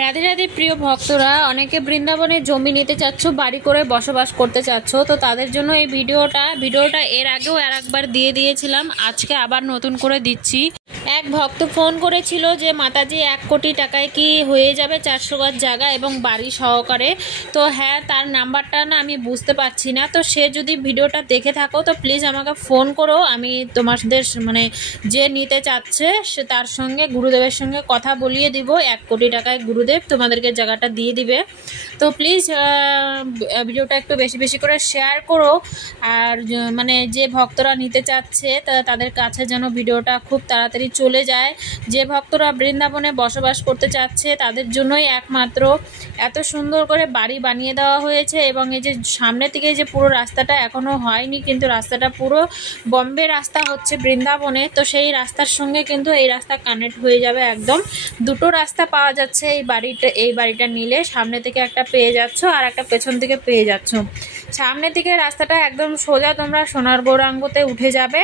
রাধে রাধে প্রিয় ভক্তরা, অনেকে বৃন্দাবনে জমি নিতে চাচ্ছ, বাড়ি করে বসবাস করতে চাচ্ছ, তো তাদের জন্য এই ভিডিওটা এর আগেও একবার দিয়ে দিয়েছিলাম, আজকে আবার নতুন করে দিচ্ছি। এক ভক্ত ফোন করেছিল যে মাতাজি 1 কোটি টাকায় কি হয়ে যাবে 400 গজ জায়গা এবং বাড়ি সহকারে। তো হ্যাঁ, তার নাম্বারটা না আমি বুঝতে পারছি না, তো সে যদি ভিডিওটা দেখে থাকো তো প্লিজ আমাকে ফোন করো, আমি তোমাদের মানে যে নিতে চাচ্ছে সে তার সঙ্গে গুরুদেবের সঙ্গে কথা বলিয়ে দিব। 1 কোটি টাকায় গুরুদেব তোমাদেরকে জায়গাটা দিয়ে দিবে। তো প্লিজ ভিডিওটা একটু বেশি বেশি করে শেয়ার করো, আর মানে যে ভক্তরা নিতে চাচ্ছে তাদের কাছে যেন ভিডিওটা খুব তাড়াতাড়ি চলে যায়। যে ভক্তরা বৃন্দাবনে বসবাস করতে চাচ্ছে তাদের জন্যই একমাত্র এত সুন্দর করে বাড়ি বানিয়ে দেওয়া হয়েছে। এবং এই যে সামনে থেকে যে পুরো রাস্তাটা এখনও হয়নি, কিন্তু রাস্তাটা পুরো বম্বে রাস্তা হচ্ছে বৃন্দাবনে, তো সেই রাস্তার সঙ্গে কিন্তু এই রাস্তা কানেক্ট হয়ে যাবে একদম। দুটো রাস্তা পাওয়া যাচ্ছে এই বাড়িটা নিলে, সামনে থেকে একটা পেয়ে যাচ্ছ আর একটা পেছন থেকে পেয়ে যাচ্ছ। সামনে থেকে রাস্তাটা একদম সোজা তোমরা সোনার গৌরাঙ্গতে উঠে যাবে,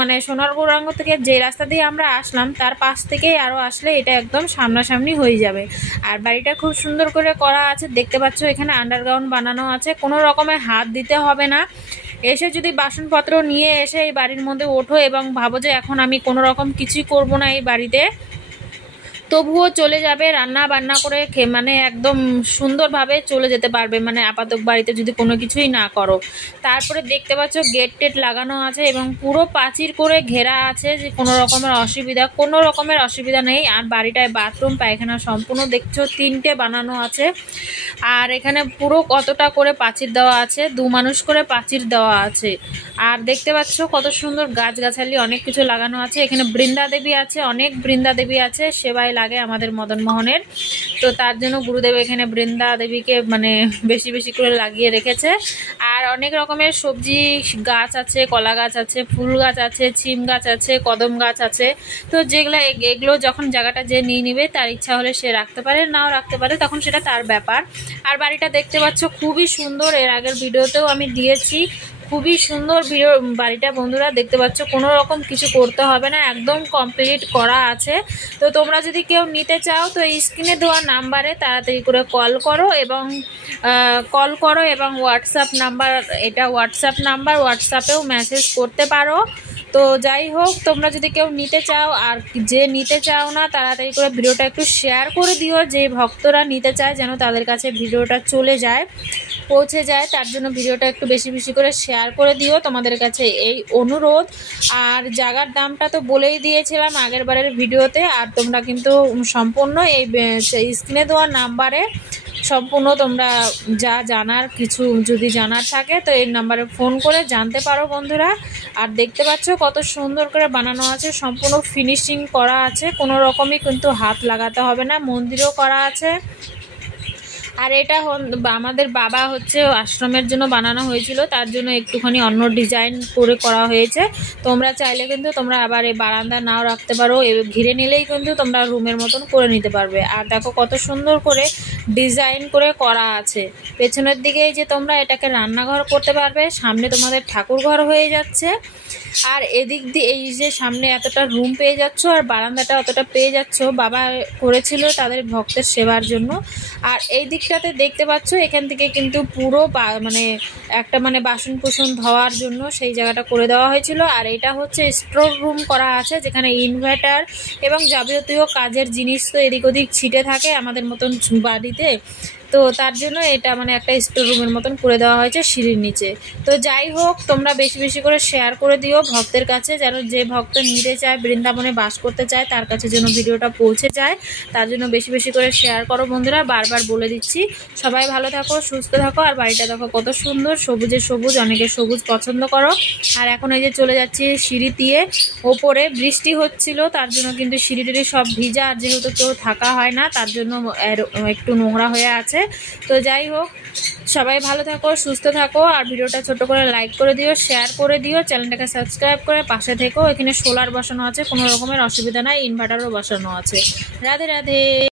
মানে সোনার গৌরাঙ্গ থেকে যে রাস্তা দিয়ে আমরা আসলাম তার পাশ থেকেই আরও আসলে এটা একদম সামনাসামনি হয়ে যাবে। আর বাড়িটা খুব সুন্দর করে করা আছে, দেখতে পাচ্ছ এখানে আন্ডারগ্রাউন্ড বানানো আছে, কোনো রকমের হাত দিতে হবে না। এসে যদি বাসনপত্র নিয়ে এসে এই বাড়ির মধ্যে ওঠো এবং ভাবো যে এখন আমি কোনো রকম কিছুই করবো না এই বাড়িতে, তবুও চলে যাবে, রান্না বান্না করে মানে একদম সুন্দরভাবে চলে যেতে পারবে, মানে আপাতত বাড়িতে যদি কোনো কিছুই না করো। তারপরে দেখতে পাচ্ছ গেট টেট লাগানো আছে এবং পুরো প্রাচীর করে ঘেরা আছে, যে কোনো রকমের অসুবিধা নেই। আর বাড়িটায় বাথরুম পায়খানা সম্পূর্ণ দেখছো 3টে বানানো আছে। আর এখানে পুরো কতটা করে প্রাচীর দেওয়া আছে, 2 মানুষ করে প্রাচীর দেওয়া আছে। আর দেখতে পাচ্ছ কত সুন্দর গাছগাছালি অনেক কিছু লাগানো আছে। এখানে বৃন্দা দেবী আছে, অনেক বৃন্দা দেবী আছে, সেবায় লাগে আমাদের মদন মোহনের, তো তার জন্য গুরুদেব এখানে বৃন্দা দেবীকে মানে বেশি বেশি করে লাগিয়ে রেখেছে। আর অনেক রকমের সবজি গাছ আছে, কলা গাছ আছে, ফুল গাছ আছে, সিম গাছ আছে, কদম গাছ আছে। তো এগুলো যখন জায়গাটা যে নিয়ে নিবে তার ইচ্ছা হলে সে রাখতে পারে, নাও রাখতে পারে, তখন সেটা তার ব্যাপার। আর বাড়িটা দেখতে পাচ্ছ খুবই সুন্দর, এর আগের ভিডিওতেও আমি দিয়েছি, খুবই সুন্দর বাড়িটা বন্ধুরা দেখতে পাচ্ছ, কোনো রকম কিছু করতে হবে না, একদম কমপ্লিট করা আছে। তো তোমরা যদি কেউ নিতে চাও তো এই স্ক্রিনে দেওয়া নাম্বারে তাড়াতাড়ি করে কল করো এবং হোয়াটসঅ্যাপ নাম্বার, এটা হোয়াটসঅ্যাপ নাম্বার, হোয়াটসঅ্যাপেও মেসেজ করতে পারো। তো যাই হোক, তোমরা যদি কেউ নিতে চাও আর যে নিতে চাও না তাড়াতাড়ি করে ভিডিওটা একটু শেয়ার করে দিও, যে ভক্তরা নিতে চায় যেন তাদের কাছে ভিডিওটা পৌঁছে যায়, তার জন্য ভিডিওটা একটু বেশি বেশি করে শেয়ার করে দিও, তোমাদের কাছে এই অনুরোধ। আর জায়গার দামটা তো বলেই দিয়েছিলাম আগের বারের ভিডিওতে, আর তোমরা কিন্তু সম্পূর্ণ এই স্ক্রিনে দেওয়া নাম্বারে সম্পূর্ণ তোমরা যা জানার কিছু যদি জানার থাকে তো এই নাম্বারে ফোন করে জানতে পারো বন্ধুরা। আর দেখতে পাচ্ছ কত সুন্দর করে বানানো আছে, সম্পূর্ণ ফিনিশিং করা আছে, কোনো রকমই কিন্তু হাত লাগাতে হবে না, মন্দিরও করা আছে। আর এটা আমাদের বাবা আশ্রমের জন্য বানানো হয়েছিল, তার জন্য একটুখানি অন্য ডিজাইন করে করা হয়েছে। তোমরা চাইলে কিন্তু তোমরা আবার এই বারান্দা নাও রাখতে পারো, ঘিরে নিলেই কিন্তু তোমরা রুমের মতন করে নিতে পারবে। আর দেখো কত সুন্দর করে ডিজাইন করে করা আছে। পেছনের দিকে যে তোমরা এটাকে রান্নাঘর করতে পারবে, সামনে তোমাদের ঠাকুর ঘর হয়ে যাচ্ছে। আর এদিক দিয়ে এই যে সামনে এতটা রুম পেয়ে যাচ্ছ আর বারান্দাটা অতটা পেয়ে যাচ্ছ, বাবা করেছিল তাদের ভক্তের সেবার জন্য। আর এই দিকটাতে দেখতে পাচ্ছ এখান থেকে কিন্তু পুরো মানে একটা মানে বাসন কুসন ধোয়ার জন্য সেই জায়গাটা করে দেওয়া হয়েছিল। আর এটা হচ্ছে স্টোর রুম করা আছে, যেখানে ইনভার্টার এবং যাবতীয় কাজের জিনিস তো এদিক ওদিক ছিটে থাকে আমাদের মতন বাড়িতে, তো তার জন্য এটা মানে একটা স্টোর রুমের মতন করে দেওয়া হয়েছে সিঁড়ির নিচে। তো যাই হোক, তোমরা বেশি বেশি করে শেয়ার করে দিও ভক্তের কাছে, যেন যে ভক্ত নিতে চায় বৃন্দাবনে বাস করতে চায় তার কাছে যেন ভিডিওটা পৌঁছে যায়, তার জন্য বেশি বেশি করে শেয়ার করো বন্ধুরা, বারবার বলে দিচ্ছি। সবাই ভালো থাকো, সুস্থ থাকো। আর বাড়িটা দেখো কত সুন্দর, সবুজে সবুজ, অনেকে সবুজ পছন্দ করো। আর এখন এই যে চলে যাচ্ছি সিঁড়ি দিয়ে ওপরে, বৃষ্টি হচ্ছিল তার জন্য কিন্তু সিঁড়ি টিড়ি সব ভিজা, আর যেহেতু কেউ থাকা হয় না তার জন্য একটু নোংরা হয়ে আছে। তো যাই হোক, সবাই ভালো থাকো, সুস্থ থাকো। আর ভিডিওটা ছোট করে লাইক করে দিও, শেয়ার করে দিও, চ্যানেলটাকে সাবস্ক্রাইব করে পাশে থেকো। এখানে সোলার বসানো আছে, কোনো রকমের অসুবিধা নাই, ইনভার্টারও বসানো আছে। রাধে রাধে।